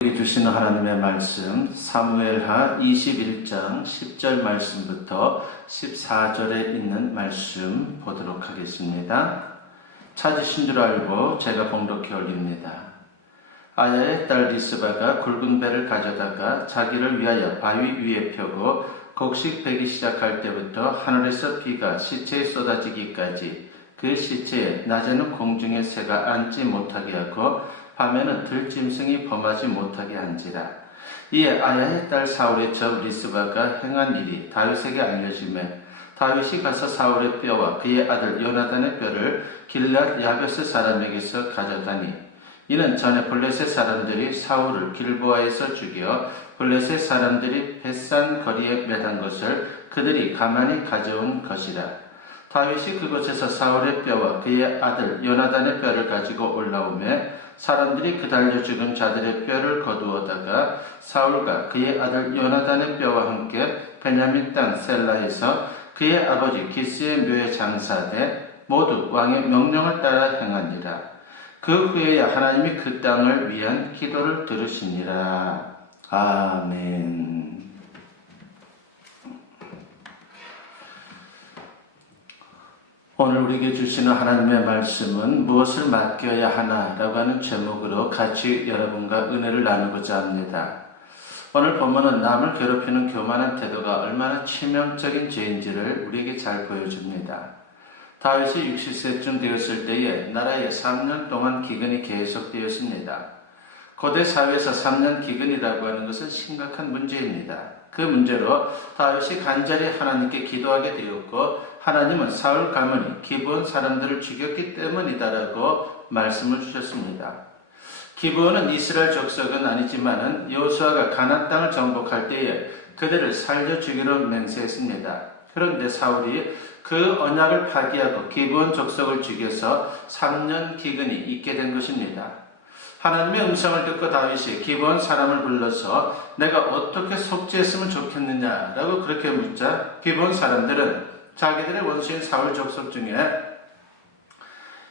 주시는 하나님의 말씀 사무엘하 21장 10절 말씀부터 14절에 있는 말씀 보도록 하겠습니다. 찾으신 줄 알고 제가 봉독해 올립니다. 아야의 딸 리스바가 굵은 배를 가져다가 자기를 위하여 바위 위에 펴고 곡식 베기 시작할 때부터 하늘에서 비가 시체에 쏟아지기까지 그 시체에 낮에는 공중의 새가 앉지 못하게 하고 밤에는 들짐승이 범하지 못하게 한지라. 이에 아야의 딸 사울의 첩 리스바가 행한 일이 다윗에게 알려지매 다윗이 가서 사울의 뼈와 그의 아들 요나단의 뼈를 길앗 야베스 사람에게서 가져다니 이는 전에 블레셋 사람들이 사울을 길보아에서 죽여 블레셋 사람들이 벳산 거리에 매단 것을 그들이 가만히 가져온 것이라. 다윗이 그곳에서 사울의 뼈와 그의 아들 요나단의 뼈를 가지고 올라오매 사람들이 그 달려 죽은 자들의 뼈를 거두어다가 사울과 그의 아들 요나단의 뼈와 함께 베냐민 땅 셀라에서 그의 아버지 기스의 묘에 장사돼 모두 왕의 명령을 따라 행하니라. 그 후에야 하나님이 그 땅을 위한 기도를 들으시니라. 아멘. 오늘 우리에게 주시는 하나님의 말씀은 무엇을 맡겨야 하나라고 하는 제목으로 같이 여러분과 은혜를 나누고자 합니다. 오늘 본문은 남을 괴롭히는 교만한 태도가 얼마나 치명적인 죄인지를 우리에게 잘 보여줍니다. 다윗이 60세쯤 되었을 때에 나라에 3년 동안 기근이 계속되었습니다. 고대 사회에서 3년 기근이라고 하는 것은 심각한 문제입니다. 그 문제로 다윗이 간절히 하나님께 기도하게 되었고 하나님은 사울 가문이 기브온 사람들을 죽였기 때문이다라고 말씀을 주셨습니다. 기브온은 이스라엘 족속은 아니지만은 여호수아가 가나안 땅을 정복할 때에 그들을 살려 죽이려 맹세했습니다. 그런데 사울이 그 언약을 파기하고 기브온 족속을 죽여서 3년 기근이 있게 된 것입니다. 하나님의 음성을 듣고 다윗이 기브온 사람을 불러서 내가 어떻게 속죄했으면 좋겠느냐라고 그렇게 묻자 기브온 사람들은 자기들의 원수인 사울 족속 중에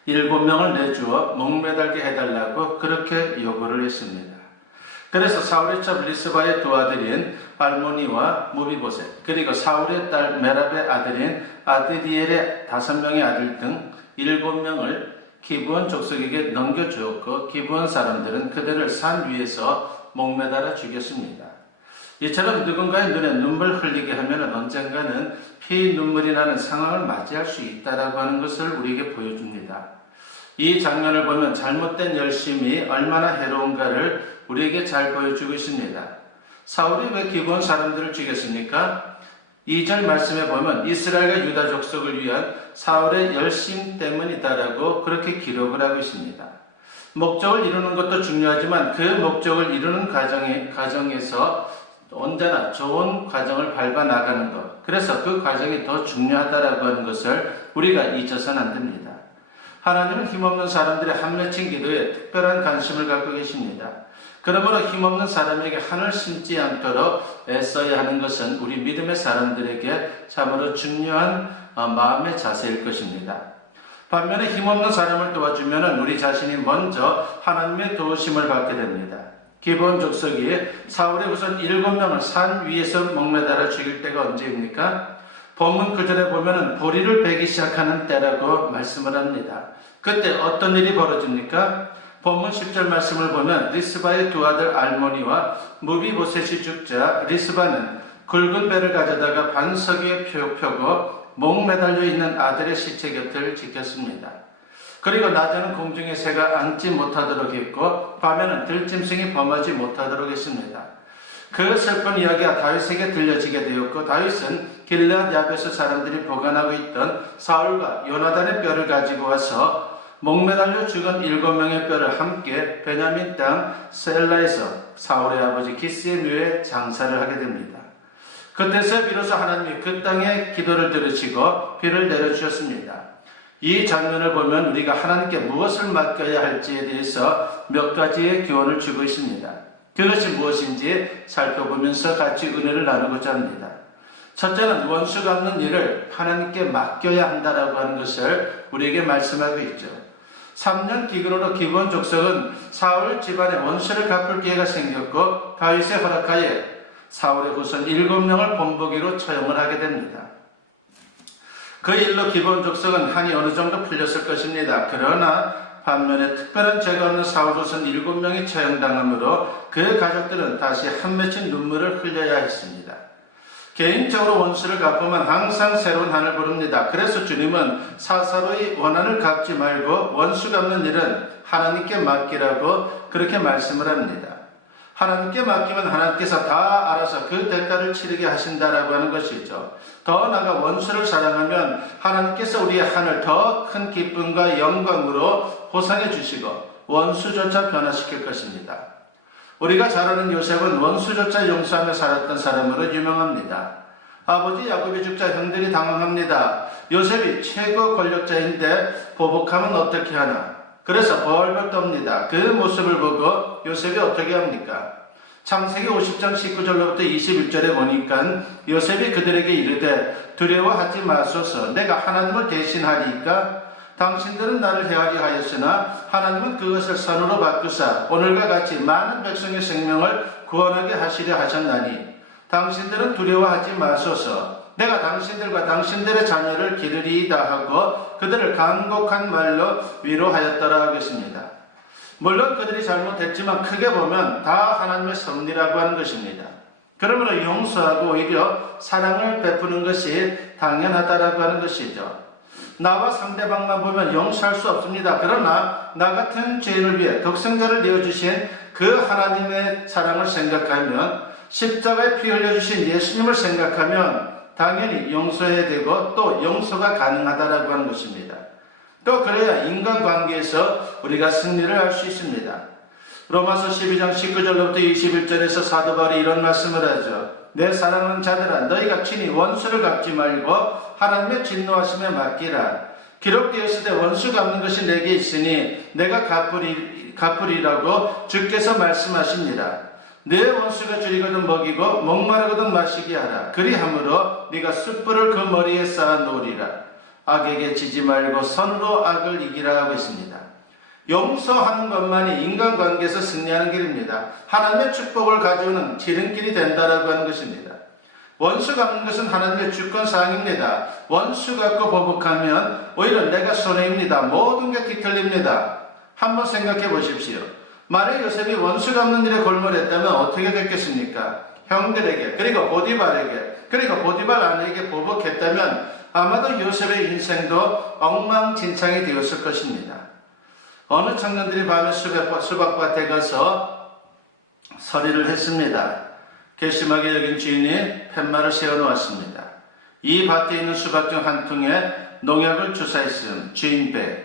7명을 내주어 목매달게 해달라고 그렇게 요구를 했습니다. 그래서 사울의 첩 리스바의 두 아들인 알모니와 무비보셋 그리고 사울의 딸 메랍의 아들인 아드디엘의 5명의 아들 등 7명을 기브온 족속에게 넘겨주었고 기브온 사람들은 그들을 산 위에서 목매달아 죽였습니다. 이처럼 누군가의 눈에 눈물 흘리게 하면 언젠가는 피 눈물이 나는 상황을 맞이할 수 있다라고 하는 것을 우리에게 보여줍니다. 이 장면을 보면 잘못된 열심이 얼마나 해로운가를 우리에게 잘 보여주고 있습니다. 사울이 왜 기브온 사람들을 죽였습니까? 2절 말씀에 보면 이스라엘과 유다 족속을 위한 사울의 열심 때문이다라고 그렇게 기록을 하고 있습니다. 목적을 이루는 것도 중요하지만 그 목적을 이루는 과정에서 언제나 좋은 과정을 밟아 나가는 것, 그래서 그 과정이 더 중요하다라고 하는 것을 우리가 잊어서는 안 됩니다. 하나님은 힘없는 사람들의 한맺힌 기도에 특별한 관심을 갖고 계십니다. 그러므로 힘없는 사람에게 한을 심지 않도록 애써야 하는 것은 우리 믿음의 사람들에게 참으로 중요한 마음의 자세일 것입니다. 반면에 힘없는 사람을 도와주면 우리 자신이 먼저 하나님의 도우심을 받게 됩니다. 기브온 족속이 사울의 우선 7명을 산 위에서 목매달아 죽일 때가 언제입니까? 본문 구절에 보면 보리를 베기 시작하는 때라고 말씀을 합니다. 그때 어떤 일이 벌어집니까? 본문 10절 말씀을 보면 리스바의 두 아들 알모니와 무비보셋이 죽자 리스바는 굵은 배를 가져다가 반석 위에 펴고 목 매달려 있는 아들의 시체 곁을 지켰습니다. 그리고 낮에는 공중의 새가 앉지 못하도록 했고 밤에는 들짐승이 범하지 못하도록 했습니다. 그 슬픈 이야기가 다윗에게 들려지게 되었고 다윗은 길앗 야베스 사람들이 보관하고 있던 사울과 요나단의 뼈를 가지고 와서 목매달려 죽은 7명의 뼈를 함께 베냐민 땅 셀라에서 사울의 아버지 기스의 묘에 장사를 하게 됩니다. 그때서 비로소 하나님이 그 땅의 기도를 들으시고 비를 내려주셨습니다. 이 장면을 보면 우리가 하나님께 무엇을 맡겨야 할지에 대해서 몇 가지의 교훈을 주고 있습니다. 그것이 무엇인지 살펴보면서 같이 은혜를 나누고자 합니다. 첫째는 원수가 없는 일을 하나님께 맡겨야 한다라고 하는 것을 우리에게 말씀하고 있죠. 3년 기근으로 기브온 족속은 사울 집안의 원수를 갚을 기회가 생겼고 다윗의 허락하에 사울의 후손 7명을 본보기로 처형을 하게 됩니다. 그 일로 기브온 족속은 한이 어느 정도 풀렸을 것입니다. 그러나 반면에 특별한 죄가 없는 사울 후손 7명이 처형당함으로 그 가족들은 다시 한 맺힌 눈물을 흘려야 했습니다. 개인적으로 원수를 갚으면 항상 새로운 한을 부릅니다. 그래서 주님은 사사로이 원한을 갚지 말고 원수 갚는 일은 하나님께 맡기라고 그렇게 말씀을 합니다. 하나님께 맡기면 하나님께서 다 알아서 그 대가를 치르게 하신다라고 하는 것이죠. 더 나아가 원수를 사랑하면 하나님께서 우리의 한을 더 큰 기쁨과 영광으로 보상해 주시고 원수조차 변화시킬 것입니다. 우리가 잘 아는 요셉은 원수조차 용서하며 살았던 사람으로 유명합니다. 아버지 야곱이 죽자 형들이 당황합니다. 요셉이 최고 권력자인데 보복하면 어떻게 하나? 그래서 벌벌 떱니다. 그 모습을 보고 요셉이 어떻게 합니까? 창세기 50장 19절로부터 21절에 보니까 요셉이 그들에게 이르되 두려워하지 마소서. 내가 하나님을 대신하리이까? 당신들은 나를 해하게 하였으나 하나님은 그것을 선으로 바꾸사 오늘과 같이 많은 백성의 생명을 구원하게 하시려 하셨나니 당신들은 두려워하지 마소서. 내가 당신들과 당신들의 자녀를 기르리이다 하고 그들을 간곡한 말로 위로하였더라 하겠습니다. 물론 그들이 잘못했지만 크게 보면 다 하나님의 섭리라고 하는 것입니다. 그러므로 용서하고 오히려 사랑을 베푸는 것이 당연하다라고 하는 것이죠. 나와 상대방만 보면 용서할 수 없습니다. 그러나 나 같은 죄인을 위해 독생자를 내어주신 그 하나님의 사랑을 생각하면 십자가에 피 흘려주신 예수님을 생각하면 당연히 용서해야 되고 또 용서가 가능하다라고 하는 것입니다. 또 그래야 인간관계에서 우리가 승리를 할 수 있습니다. 로마서 12장 19절로부터 21절에서 사도 바울이 이런 말씀을 하죠. 내 사랑하는 자들아 너희가 친히 원수를 갚지 말고 하나님의 진노하심에 맡기라. 기록되었으되 원수 갚는 것이 내게 있으니 내가 갚으리라고 주께서 말씀하십니다. 내 원수가 줄이거든 먹이고 목마르거든 마시게 하라. 그리함으로 네가 숯불을 그 머리에 쌓아 놓으리라. 악에게 지지 말고 선으로 악을 이기라 하고 있습니다. 용서하는 것만이 인간관계에서 승리하는 길입니다. 하나님의 축복을 가져오는 지름길이 된다라고 하는 것입니다. 원수 갚는 것은 하나님의 주권사항입니다. 원수 갚고 보복하면 오히려 내가 손해입니다. 모든 게 뒤틀립니다. 한번 생각해 보십시오. 만약 요셉이 원수 갚는 일에 골몰했다면 어떻게 됐겠습니까? 형들에게 그리고 보디발에게 그리고 보디발 아내에게 보복했다면 아마도 요셉의 인생도 엉망진창이 되었을 것입니다. 어느 청년들이 밤에 수박밭에 가서 서리를 했습니다. 괘씸하게 여긴 주인이 팻말을 세워놓았습니다. 이 밭에 있는 수박 중 한 통에 농약을 주사했음 주인 배.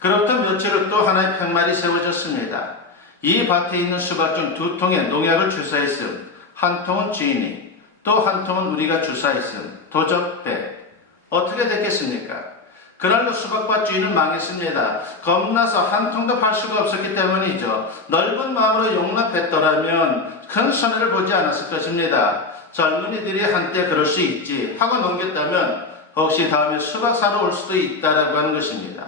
그로부터 며칠 후 또 하나의 팻말이 세워졌습니다. 이 밭에 있는 수박 중 2통에 농약을 주사했음 한 통은 주인이 또 한 통은 우리가 주사했음 도적 배. 어떻게 됐겠습니까? 그날로 수박밭 주인은 망했습니다. 겁나서 한 통도 팔 수가 없었기 때문이죠. 넓은 마음으로 용납했더라면 큰 손해를 보지 않았을 것입니다. 젊은이들이 한때 그럴 수 있지 하고 넘겼다면 혹시 다음에 수박 사러 올 수도 있다라고 하는 것입니다.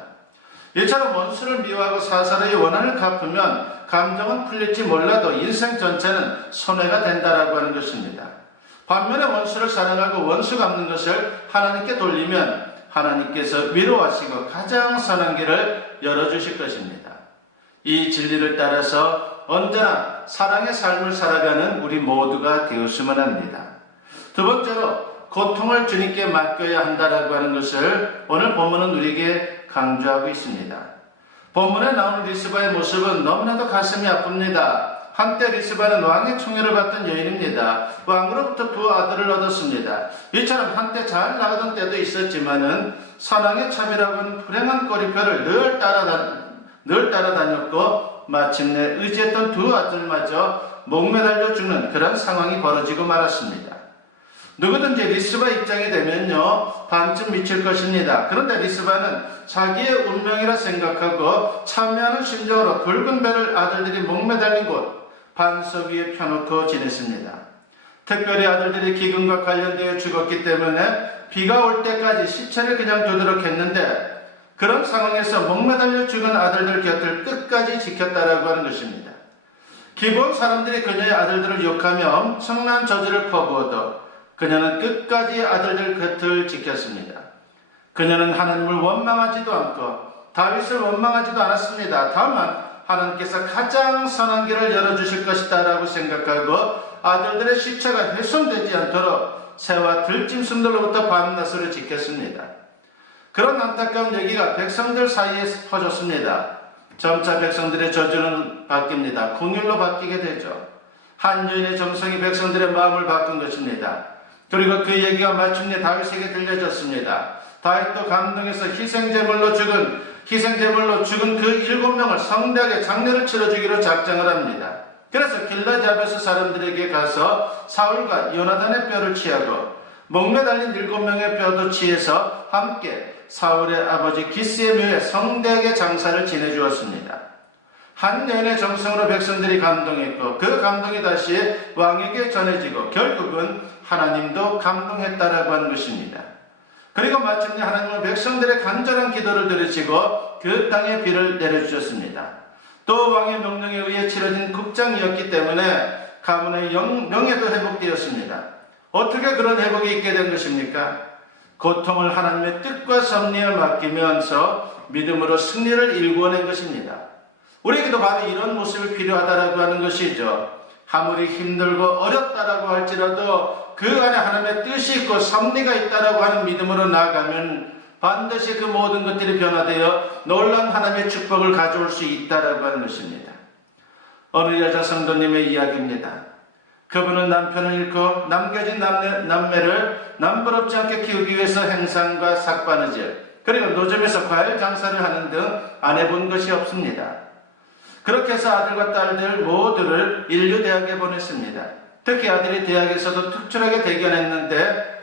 이처럼 원수를 미워하고 사사로이 원한을 갚으면 감정은 풀릴지 몰라도 인생 전체는 손해가 된다라고 하는 것입니다. 반면에 원수를 사랑하고 원수 갚는 것을 하나님께 돌리면 하나님께서 위로하시고 가장 선한 길을 열어주실 것입니다. 이 진리를 따라서 언제나 사랑의 삶을 살아가는 우리 모두가 되었으면 합니다. 두 번째로 고통을 주님께 맡겨야 한다라고 하는 것을 오늘 본문은 우리에게 강조하고 있습니다. 본문에 나오는 리스바의 모습은 너무나도 가슴이 아픕니다. 한때 리스바는 왕의 총애를 받던 여인입니다. 왕으로부터 2 아들을 얻었습니다. 이처럼 한때 잘 나가던 때도 있었지만은 사랑의 차비라고 하는 불행한 꼬리표를 늘 따라다녔고 마침내 의지했던 2 아들마저 목매달려 죽는 그런 상황이 벌어지고 말았습니다. 누구든지 리스바 입장이 되면요 반쯤 미칠 것입니다. 그런데 리스바는 자기의 운명이라 생각하고 참여하는 심정으로 붉은 배를 아들들이 목매달린 곳 반석 위에 펴놓고 지냈습니다. 특별히 아들들이 기근과 관련되어 죽었기 때문에 비가 올 때까지 시체를 그냥 두도록 했는데 그런 상황에서 목매달려 죽은 아들들 곁을 끝까지 지켰다라고 하는 것입니다. 기본 사람들이 그녀의 아들들을 욕하며 엄청난 저주를 퍼부어도 그녀는 끝까지 아들들 곁을 지켰습니다. 그녀는 하나님을 원망하지도 않고 다윗을 원망하지도 않았습니다. 다만 하나님께서 가장 선한 길을 열어주실 것이다 라고 생각하고 아들들의 시체가 훼손되지 않도록 새와 들짐승들로부터 밤낮으로 지켰습니다. 그런 안타까운 얘기가 백성들 사이에 퍼졌습니다. 점차 백성들의 저주는 바뀝니다. 궁율로 바뀌게 되죠. 한 여인의 정성이 백성들의 마음을 바꾼 것입니다. 그리고 그 얘기가 마침내 다윗에게 들려졌습니다. 다윗도 감동해서 희생제물로 죽은 그 7명을 성대하게 장례를 치러주기로 작정을 합니다. 그래서 길라디 앞에서 사람들에게 가서 사울과 요나단의 뼈를 취하고 목매달린 7명의 뼈도 취해서 함께 사울의 아버지 기스의 묘에 성대하게 장사를 지내주었습니다. 한 여인의 정성으로 백성들이 감동했고 그 감동이 다시 왕에게 전해지고 결국은 하나님도 감동했다라고 하는 것입니다. 그리고 마침내 하나님은 백성들의 간절한 기도를 들으시고 그 땅에 비를 내려주셨습니다. 또 왕의 명령에 의해 치러진 국장이었기 때문에 가문의 명예도 회복되었습니다. 어떻게 그런 회복이 있게 된 것입니까? 고통을 하나님의 뜻과 섭리에 맡기면서 믿음으로 승리를 일구어낸 것입니다. 우리에게도 바로 이런 모습이 필요하다라고 하는 것이죠. 아무리 힘들고 어렵다라고 할지라도 그 안에 하나님의 뜻이 있고 섭리가 있다라고 하는 믿음으로 나아가면 반드시 그 모든 것들이 변화되어 놀라운 하나님의 축복을 가져올 수 있다라고 하는 것입니다. 어느 여자 성도님의 이야기입니다. 그분은 남편을 잃고 남겨진 남매를 남부럽지 않게 키우기 위해서 행상과 삭바느질 그리고 노점에서 과일 장사를 하는 등 안 해본 것이 없습니다. 그렇게 해서 아들과 딸들 모두를 인류대학에 보냈습니다. 특히 아들이 대학에서도 특출하게 대견했는데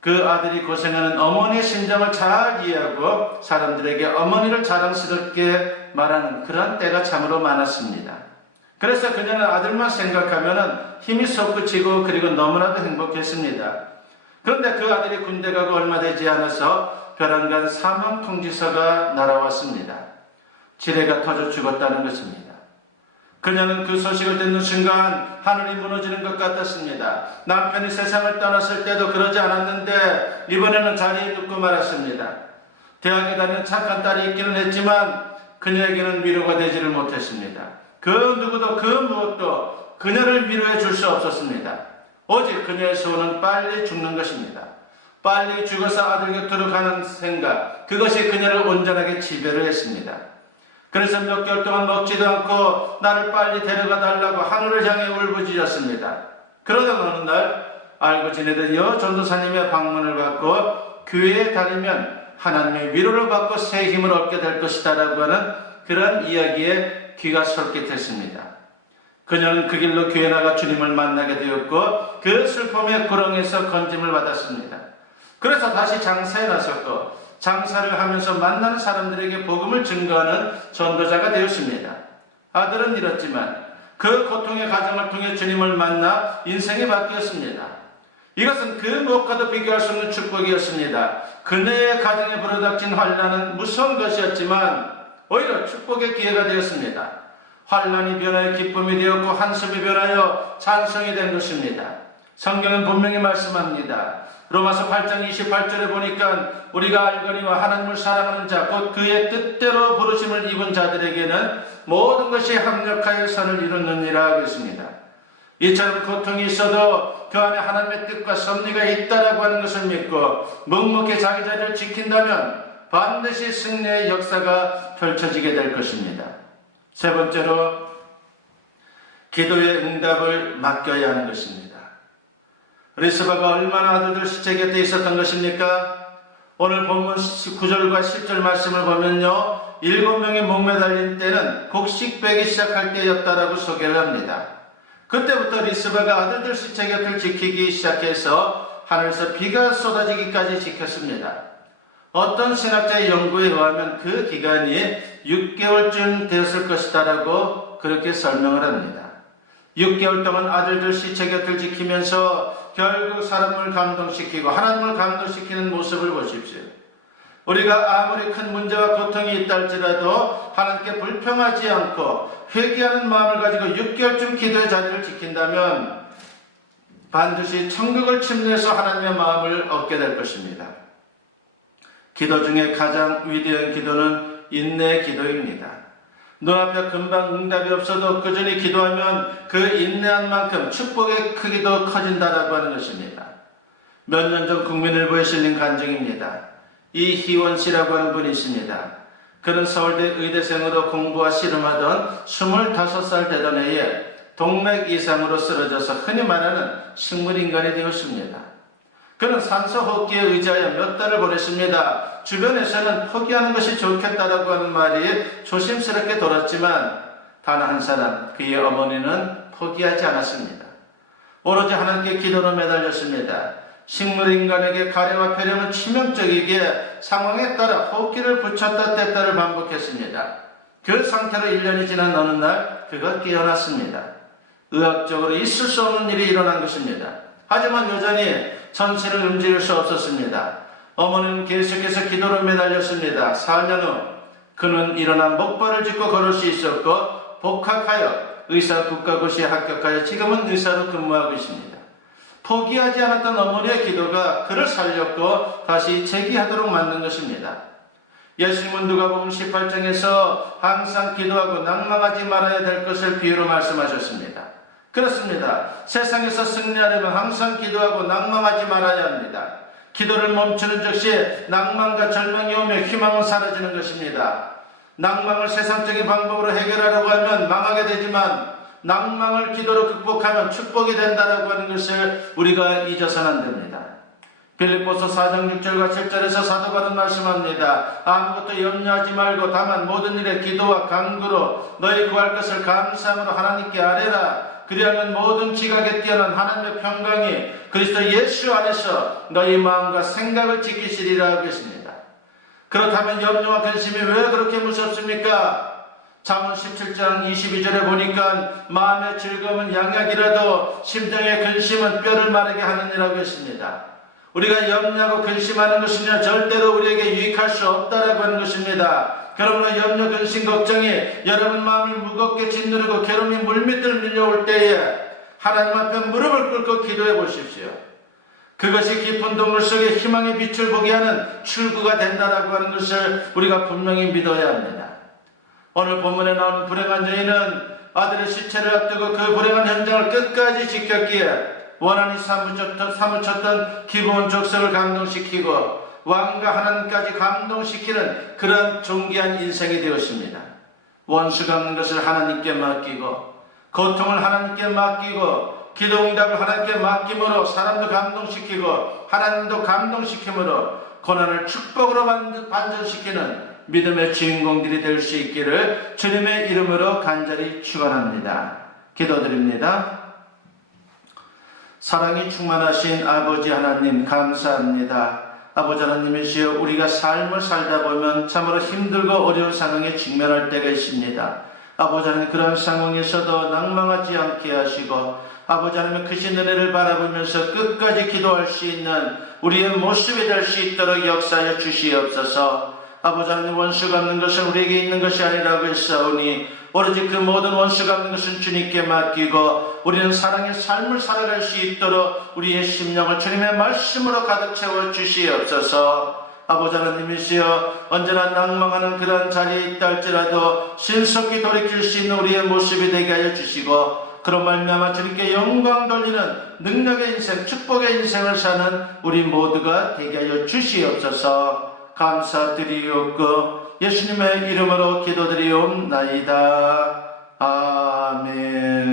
그 아들이 고생하는 어머니의 심정을 잘 이해하고 사람들에게 어머니를 자랑스럽게 말하는 그런 때가 참으로 많았습니다. 그래서 그녀는 아들만 생각하면 힘이 솟구치고 그리고 너무나도 행복했습니다. 그런데 그 아들이 군대 가고 얼마 되지 않아서 벼랑간 사망 통지서가 날아왔습니다. 지뢰가 터져 죽었다는 것입니다. 그녀는 그 소식을 듣는 순간 하늘이 무너지는 것 같았습니다. 남편이 세상을 떠났을 때도 그러지 않았는데 이번에는 자리에 눕고 말았습니다. 대학에 다니는 착한 딸이 있기는 했지만 그녀에게는 위로가 되지를 못했습니다. 그 누구도 그 무엇도 그녀를 위로해 줄 수 없었습니다. 오직 그녀의 소원은 빨리 죽는 것입니다. 빨리 죽어서 아들 곁으로 가는 생각, 그것이 그녀를 온전하게 지배를 했습니다. 그래서 몇 개월 동안 먹지도 않고 나를 빨리 데려가 달라고 하늘을 향해 울부짖었습니다. 그러던 어느 날 알고 지내던 여 전도사님의 방문을 받고 교회에 다니면 하나님의 위로를 받고 새 힘을 얻게 될 것이다 라고 하는 그런 이야기에 귀가 솔깃했습니다. 그녀는 그 길로 교회 나가 주님을 만나게 되었고 그 슬픔의 구렁에서 건짐을 받았습니다. 그래서 다시 장사에 나섰고 장사를 하면서 만나는 사람들에게 복음을 증거하는 전도자가 되었습니다. 아들은 잃었지만 그 고통의 과정을 통해 주님을 만나 인생이 바뀌었습니다. 이것은 그 무엇과도 비교할 수 없는 축복이었습니다. 그녀의 가정에 불어닥친 환난은 무서운 것이었지만 오히려 축복의 기회가 되었습니다. 환난이 변하여 기쁨이 되었고 한숨이 변하여 찬송이 된 것입니다. 성경은 분명히 말씀합니다. 로마서 8장 28절에 보니까 우리가 알거니와 하나님을 사랑하는 자 곧 그의 뜻대로 부르심을 입은 자들에게는 모든 것이 합력하여 선을 이루느니라 하고 있습니다. 이처럼 고통이 있어도 그 안에 하나님의 뜻과 섭리가 있다라고 하는 것을 믿고 묵묵히 자기 자리를 지킨다면 반드시 승리의 역사가 펼쳐지게 될 것입니다. 세 번째로 기도의 응답을 맡겨야 하는 것입니다. 리스바가 얼마나 아들들 시체 곁에 있었던 것입니까? 오늘 본문 9절과 10절 말씀을 보면요, 7명이 목매달린 때는 곡식 빼기 시작할 때였다라고 소개를 합니다. 그때부터 리스바가 아들들 시체 곁을 지키기 시작해서 하늘에서 비가 쏟아지기까지 지켰습니다. 어떤 신학자의 연구에 의하면 그 기간이 6개월쯤 되었을 것이다라고 그렇게 설명을 합니다. 6개월 동안 아들들 시체 곁을 지키면서 결국 사람을 감동시키고 하나님을 감동시키는 모습을 보십시오. 우리가 아무리 큰 문제와 고통이 있다 할지라도 하나님께 불평하지 않고 회개하는 마음을 가지고 6개월쯤 기도의 자리를 지킨다면 반드시 천국을 침례해서 하나님의 마음을 얻게 될 것입니다. 기도 중에 가장 위대한 기도는 인내의 기도입니다. 눈앞에 금방 응답이 없어도 꾸준히 기도하면 그 인내한 만큼 축복의 크기도 커진다라고 하는 것입니다. 몇 년 전 국민일보에 실린 간증입니다. 이희원 씨라고 하는 분이 있습니다. 그는 서울대 의대생으로 공부와 씨름하던 25살 되던 해에 동맥 이상으로 쓰러져서 흔히 말하는 식물인간이 되었습니다. 그는 산소호흡기에 의지하여 몇 달을 보냈습니다. 주변에서는 포기하는 것이 좋겠다라고 하는 말이 조심스럽게 돌았지만 단 한 사람, 그의 어머니는 포기하지 않았습니다. 오로지 하나님께 기도로 매달렸습니다. 식물인간에게 가래와 폐렴은 치명적이기에 상황에 따라 호흡기를 붙였다 뗐다를 반복했습니다. 그 상태로 1년이 지난 어느 날 그가 깨어났습니다. 의학적으로 있을 수 없는 일이 일어난 것입니다. 하지만 여전히 전신을 움직일 수 없었습니다. 어머니는 계속해서 기도로 매달렸습니다. 4년 후 그는 일어나 목발을 짚고 걸을 수 있었고 복학하여 의사 국가고시에 합격하여 지금은 의사로 근무하고 있습니다. 포기하지 않았던 어머니의 기도가 그를 살렸고 다시 재기하도록 만든 것입니다. 예수님은 누가복음 18장에서 항상 기도하고 낭망하지 말아야 될 것을 비유로 말씀하셨습니다. 그렇습니다. 세상에서 승리하려면 항상 기도하고 낭망하지 말아야 합니다. 기도를 멈추는 즉시 낭만과 절망이 오며 희망은 사라지는 것입니다. 낭망을 세상적인 방법으로 해결하려고 하면 망하게 되지만 낭망을 기도로 극복하면 축복이 된다라고 하는 것을 우리가 잊어서는 안 됩니다. 빌립보서 4장 6절과 7절에서 사도 바울은 말씀합니다. 아무것도 염려하지 말고 다만 모든 일에 기도와 간구로 너희 구할 것을 감사함으로 하나님께 아뢰라. 그리하면 모든 지각에 뛰어난 하나님의 평강이 그리스도 예수 안에서 너희 마음과 생각을 지키시리라 하고 계십니다. 그렇다면 염려와 근심이 왜 그렇게 무섭습니까? 잠언 17장 22절에 보니까 마음의 즐거움은 양약이라도 심장의 근심은 뼈를 마르게 하느니라고 했습니다. 우리가 염려하고 근심하는 것은요 절대로 우리에게 유익할 수 없다라고 하는 것입니다. 그러므로 염려, 근심, 걱정이 여러분 마음을 무겁게 짓누르고 괴로움이 물밑을 밀려올 때에 하나님 앞에 무릎을 꿇고 기도해 보십시오. 그것이 깊은 동물 속에 희망의 빛을 보게 하는 출구가 된다라고 하는 것을 우리가 분명히 믿어야 합니다. 오늘 본문에 나오는 불행한 여인은 아들의 시체를 앞두고 그 불행한 현장을 끝까지 지켰기에 원한이 사무쳤던 기브온 족속을 감동시키고 왕과 하나님까지 감동시키는 그런 존귀한 인생이 되었습니다. 원수 갚는 것을 하나님께 맡기고 고통을 하나님께 맡기고 기도응답을 하나님께 맡김으로 사람도 감동시키고 하나님도 감동시킴으로 고난을 축복으로 반전시키는 믿음의 주인공들이 될 수 있기를 주님의 이름으로 간절히 축원합니다. 기도드립니다. 사랑이 충만하신 아버지 하나님 감사합니다. 아버지 하나님이시여 우리가 삶을 살다 보면 참으로 힘들고 어려운 상황에 직면할 때가 있습니다. 아버지 하나님 그런 상황에서도 낭망하지 않게 하시고 아버지 하나님의 크신 은혜를 바라보면서 끝까지 기도할 수 있는 우리의 모습이 될 수 있도록 역사하여 주시옵소서. 아버지 하나님 원수 갚는 것은 우리에게 있는 것이 아니라고 했사오니 오로지 그 모든 원수 갚는 것은 주님께 맡기고 우리는 사랑의 삶을 살아갈 수 있도록 우리의 심령을 주님의 말씀으로 가득 채워 주시옵소서. 아버지 하나님이시여 언제나 낭망하는 그런 자리에 있다 할지라도 신속히 돌이킬 수 있는 우리의 모습이 되게 하여 주시고 그런 말미암아 주님께 영광 돌리는 능력의 인생, 축복의 인생을 사는 우리 모두가 되게 하여 주시옵소서. 감사드리옵고 예수님의 이름으로 기도드리옵나이다. 아멘.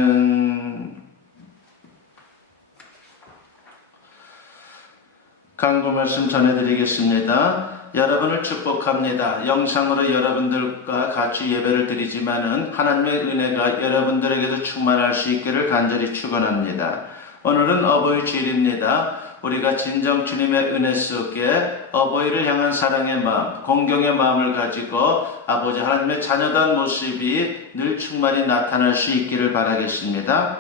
강구 말씀 전해드리겠습니다. 여러분을 축복합니다. 영상으로 여러분들과 같이 예배를 드리지만은 하나님의 은혜가 여러분들에게도 충만할 수 있기를 간절히 축원합니다. 오늘은 어버이 주일입니다. 우리가 진정 주님의 은혜 속에 어버이를 향한 사랑의 마음, 공경의 마음을 가지고 아버지 하나님의 자녀다운 모습이 늘 충만히 나타날 수 있기를 바라겠습니다.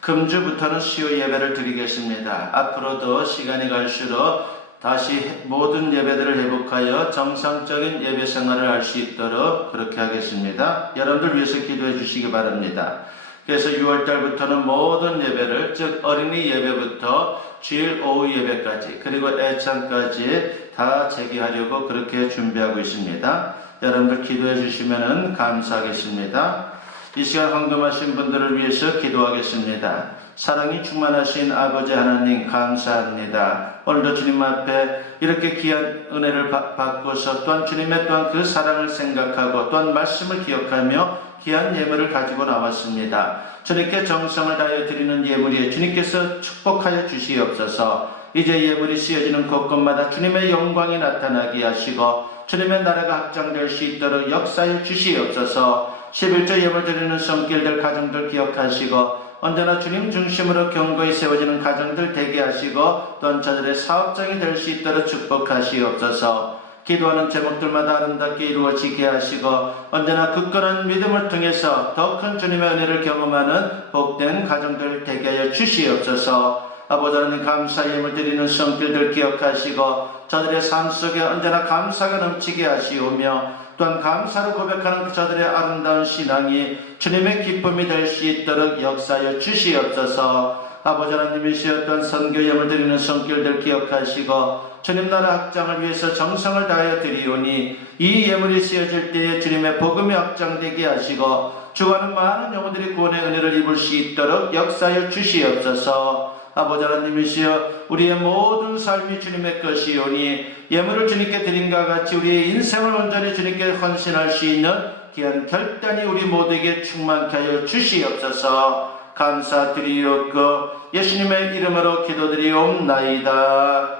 금주부터는 수요 예배를 드리겠습니다. 앞으로도 시간이 갈수록 다시 모든 예배들을 회복하여 정상적인 예배 생활을 할 수 있도록 그렇게 하겠습니다. 여러분들 위해서 기도해 주시기 바랍니다. 그래서 6월달부터는 모든 예배를, 즉 어린이 예배부터 주일 오후 예배까지 그리고 애창까지 다 재개하려고 그렇게 준비하고 있습니다. 여러분들 기도해 주시면 감사하겠습니다. 이 시간 헌금하신 분들을 위해서 기도하겠습니다. 사랑이 충만하신 아버지 하나님 감사합니다. 오늘도 주님 앞에 이렇게 귀한 은혜를 받고서 또한 주님의 또한 그 사랑을 생각하고 또한 말씀을 기억하며 귀한 예물을 가지고 나왔습니다. 주님께 정성을 다하여 드리는 예물이 주님께서 축복하여 주시옵소서. 이제 예물이 씌어지는 곳곳마다 주님의 영광이 나타나게 하시고 주님의 나라가 확장될 수 있도록 역사해 주시옵소서. 11조 예물 드리는 손길들 가정들 기억하시고 언제나 주님 중심으로 견고히 세워지는 가정들 되게 하시고 또한 저들의 사업장이 될 수 있도록 축복하시옵소서. 기도하는 제목들마다 아름답게 이루어지게 하시고 언제나 굳건한 믿음을 통해서 더 큰 주님의 은혜를 경험하는 복된 가정들 되게 하여 주시옵소서. 아버지 하나님 감사 예물 드리는 성길들 기억하시고 저들의 삶 속에 언제나 감사가 넘치게 하시오며 또한 감사로 고백하는 저들의 아름다운 신앙이 주님의 기쁨이 될 수 있도록 역사하여 주시옵소서. 아버지 하나님이시었던 선교 예물 드리는 손길들 기억하시고 주님 나라 확장을 위해서 정성을 다하여 드리오니 이 예물이 쓰여질 때에 주님의 복음이 확장되게 하시고 주와는 많은 영혼들이 구원의 은혜를 입을 수 있도록 역사하여 주시옵소서. 아버지 하나님이시여 우리의 모든 삶이 주님의 것이오니 예물을 주님께 드린과 같이 우리의 인생을 온전히 주님께 헌신할 수 있는 귀한 결단이 우리 모두에게 충만케 하여 주시옵소서. 감사드리옵고 예수님의 이름으로 기도드리옵나이다.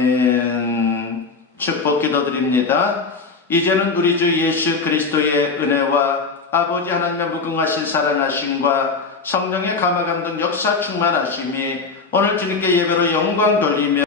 아멘. 축복 기도드립니다. 이제는 우리 주 예수 그리스도의 은혜와 아버지 하나님의 무궁하신 사랑하심과 성령의 감화감동 역사 충만하심이 오늘 주님께 예배로 영광 돌리며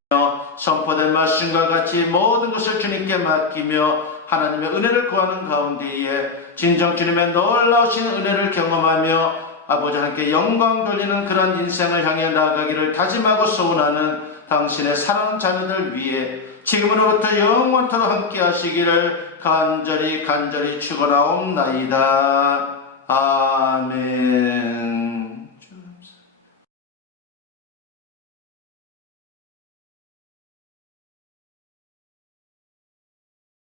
선포된 말씀과 같이 모든 것을 주님께 맡기며 하나님의 은혜를 구하는 가운데에 진정 주님의 놀라우신 은혜를 경험하며 아버지 하나님께 영광 돌리는 그런 인생을 향해 나아가기를 다짐하고 소원하는 당신의 사랑하는 자녀들 위해 지금으로부터 영원토록 함께 하시기를 간절히 축원하옵나이다.